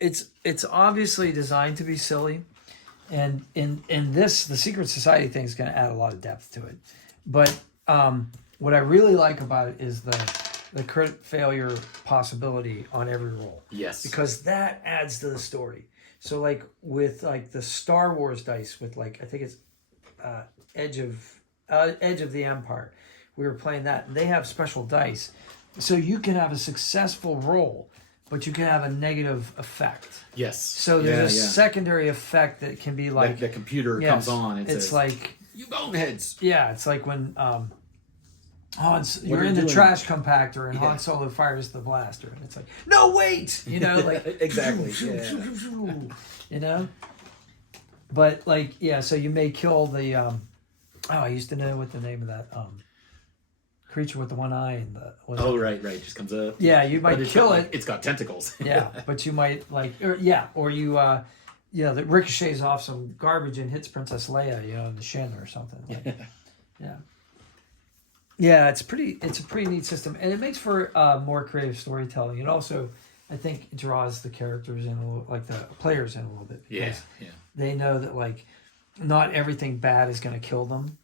it's obviously designed to be silly, and in this, the secret society thing is going to add a lot of depth to it. But what I really like about it is the crit failure possibility on every roll. Yes. Because that adds to the story. So like with like the Star Wars dice with like, I think it's Edge of the Empire. We were playing that, and they have special dice. So you can have a successful roll, but you can have a negative effect. Yes. So there's a secondary effect that can be like the computer comes on and it's says, like you boneheads. Yeah, it's like when you're in the trash compactor and Yeah. Han Solo fires the blaster, and it's like, no, wait, you know, like Exactly. you know. But like, yeah, so you may kill the I used to know what the name of that creature with the one eye and the Right, just comes up. Yeah, you might kill it. It's got tentacles. Yeah, but you might like, or you that ricochets off some garbage and hits Princess Leia, you know, in the shin or something. Like, yeah, it's a pretty neat system, and it makes for more creative storytelling. It also, I think, draws the characters in a little, like the players in a little bit. Yeah. They know that like not everything bad is going to kill them.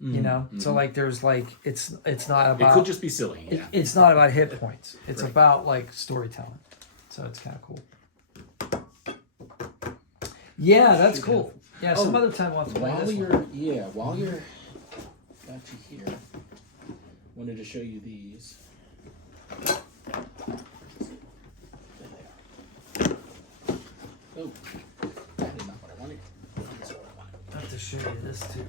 You know, so like there's like it's not about. It could just be silly. Yeah. It's not about hit points. It's about like storytelling. So it's kind of cool. Yeah, that's cool. Yeah, some other time we'll have to play this one. While you're got you here, wanted to show you these. Oh, that is not what I wanted. That's what I wanted. I have to show you this too.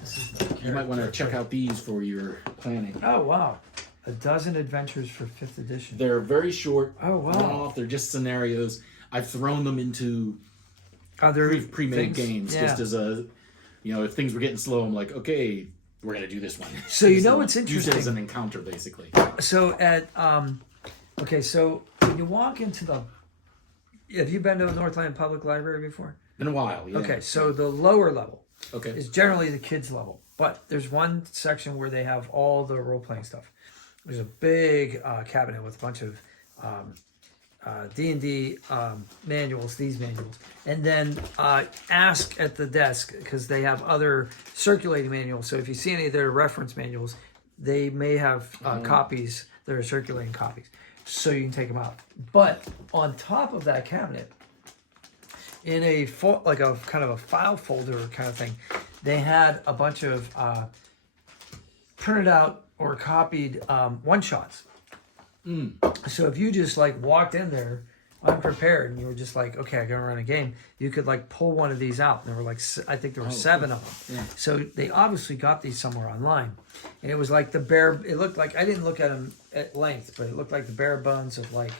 This is the You might want to check out these for your planning. Oh wow, a dozen adventures for 5th edition. They're very short. Oh wow. One-off. They're just scenarios. I've thrown them into Other pre-made games just as a, if things were getting slow, I'm like, okay, we're gonna do this one. So you know what's interesting? Use it as an encounter, basically. So at so when you walk into the, have you been to the Northland Public Library before? In a while, yeah. Okay, so the lower level Okay. is generally the kids level, but there's one section where they have all the role playing stuff. There's a big cabinet with a bunch of D&D manuals, these manuals, and then ask at the desk because they have other circulating manuals. So if you see any of their reference manuals, they may have copies that are circulating copies, so you can take them out. But on top of that cabinet, in a like a kind of a file folder kind of thing, they had a bunch of printed out or copied one shots. So if you just like walked in there unprepared and you were just like, okay, I gotta run a game, you could like pull one of these out. And there were like, I think there were 7 of them. Yeah. So they obviously got these somewhere online, and it was like it looked like, I didn't look at them at length, but it looked like the bare bones of like,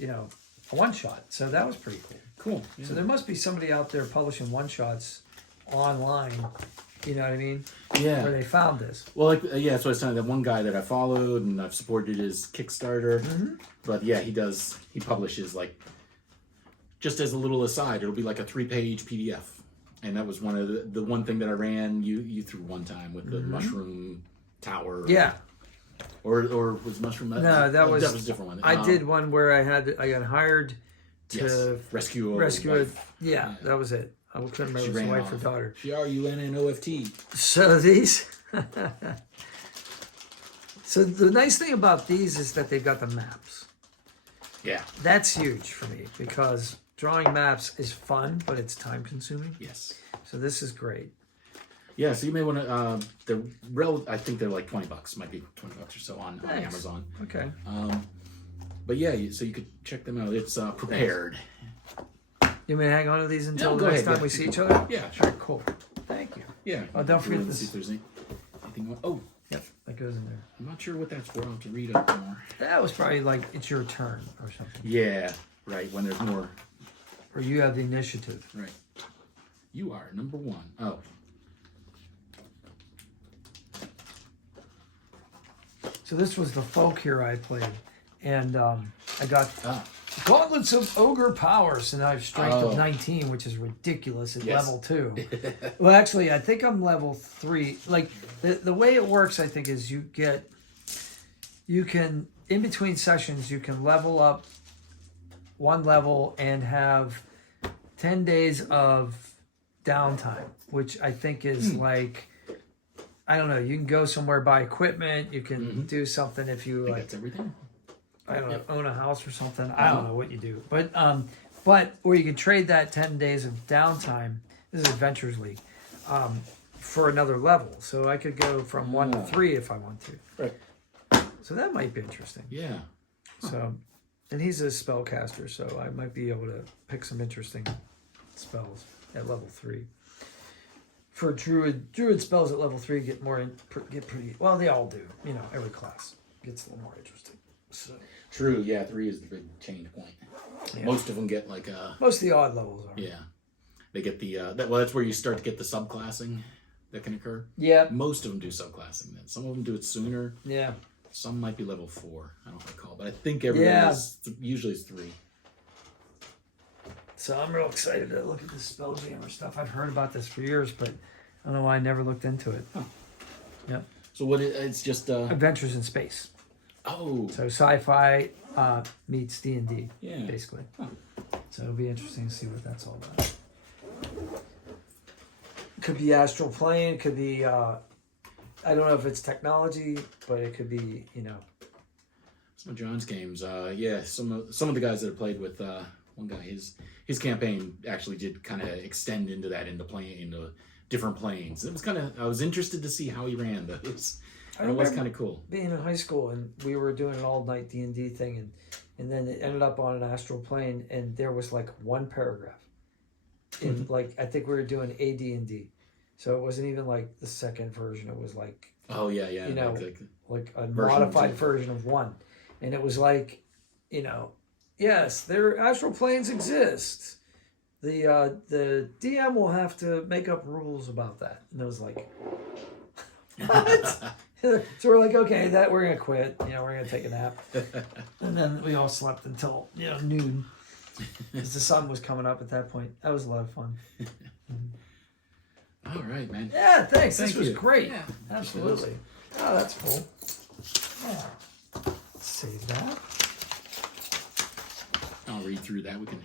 a one shot. So that was pretty cool. Cool. Yeah. So there must be somebody out there publishing one shots online. You know what I mean? Yeah. Where they found this. Well, that's what I was telling you. That one guy that I followed and I've supported his Kickstarter. Mm-hmm. But yeah, he publishes like, just as a little aside, it'll be like a 3-page PDF. And that was one of the one thing that I ran you through one time with the mushroom tower. Yeah. Or was mushroom? No, that was a different one. I did one where I got hired to rescue it. Yeah, that was it. I couldn't remember his wife or daughter. GRUNNOFT. So these. So the nice thing about these is that they've got the maps. Yeah. That's huge for me because drawing maps is fun, but it's time consuming. Yes. So this is great. Yeah, so you may want to. I think they're like $20. Might be $20 or so on Amazon. Okay. But yeah, so you could check them out. It's prepared. You may hang on to these until the next time we see each other? Yeah, sure. Right, cool. Thank you. Yeah. Oh, don't forget this. See if there's anything. Oh. Yep, that goes in there. I'm not sure what that's for. I'll have to read up more. That was probably like it's your turn or something. Yeah, right. When there's more. Or you have the initiative. Right. You are number 1. Oh. So this was the folk hero I played. And I got Gauntlets of Ogre Power. So now I have strength of 19, which is ridiculous at level 2. Well, actually, I think I'm level 3. Like, the way it works, I think, is you can, in between sessions, you can level up one level and have 10 days of downtime, which I think is like, I don't know, you can go somewhere, buy equipment, you can do something if you like, That's everything. I don't know, own a house or something. I don't know what you do, but or you can trade that 10 days of downtime. This is Adventures League, for another level. So I could go from 1 to 3 if I want to. Right. So that might be interesting. Yeah. So, and he's a spellcaster, so I might be able to pick some interesting spells at level 3. For druid spells at level 3 get pretty well. They all do. You know, every class gets a little more interesting. So True. Yeah, 3 is the big change point. yeah. Most of them get like most of the odd levels are. Yeah, they get the that's where you start to get the subclassing that can occur. Yeah. Most of them do subclassing. Then some of them do it sooner. Yeah. Some might be level 4. I don't recall, but I think everyone is usually is 3. So I'm real excited to look at this Spelljammer stuff. I've heard about this for years, but I don't know why I never looked into it. Huh. Yep. So it's just Adventures in Space. Oh. So sci-fi meets D&D, Yeah. basically. Huh. So it'll be interesting to see what that's all about. Could be astral plane. Could be I don't know if it's technology, but it could be, you know. Some of John's games, yeah. Some of the guys that have played with one guy, his campaign actually did kind of extend into that into different planes. It was I was interested to see how he ran those. It was kind of cool. Being in high school and we were doing an all-night D&D thing, and then it ended up on an astral plane, and there was like one paragraph in like I think we were doing AD&D, so it wasn't even like the second version. It was like you know like a modified version of 1, and it was like, you know, yes, their astral planes exist. The DM will have to make up rules about that, and it was like, what? So we're like, okay, that we're gonna quit. You know, we're gonna take a nap, and then we all slept until noon, because the sun was coming up at that point. That was a lot of fun. All right, man. Yeah, thanks. This Thank was you. great. Yeah, absolutely. Oh, that's cool. Yeah. Save that. I'll read through that. We can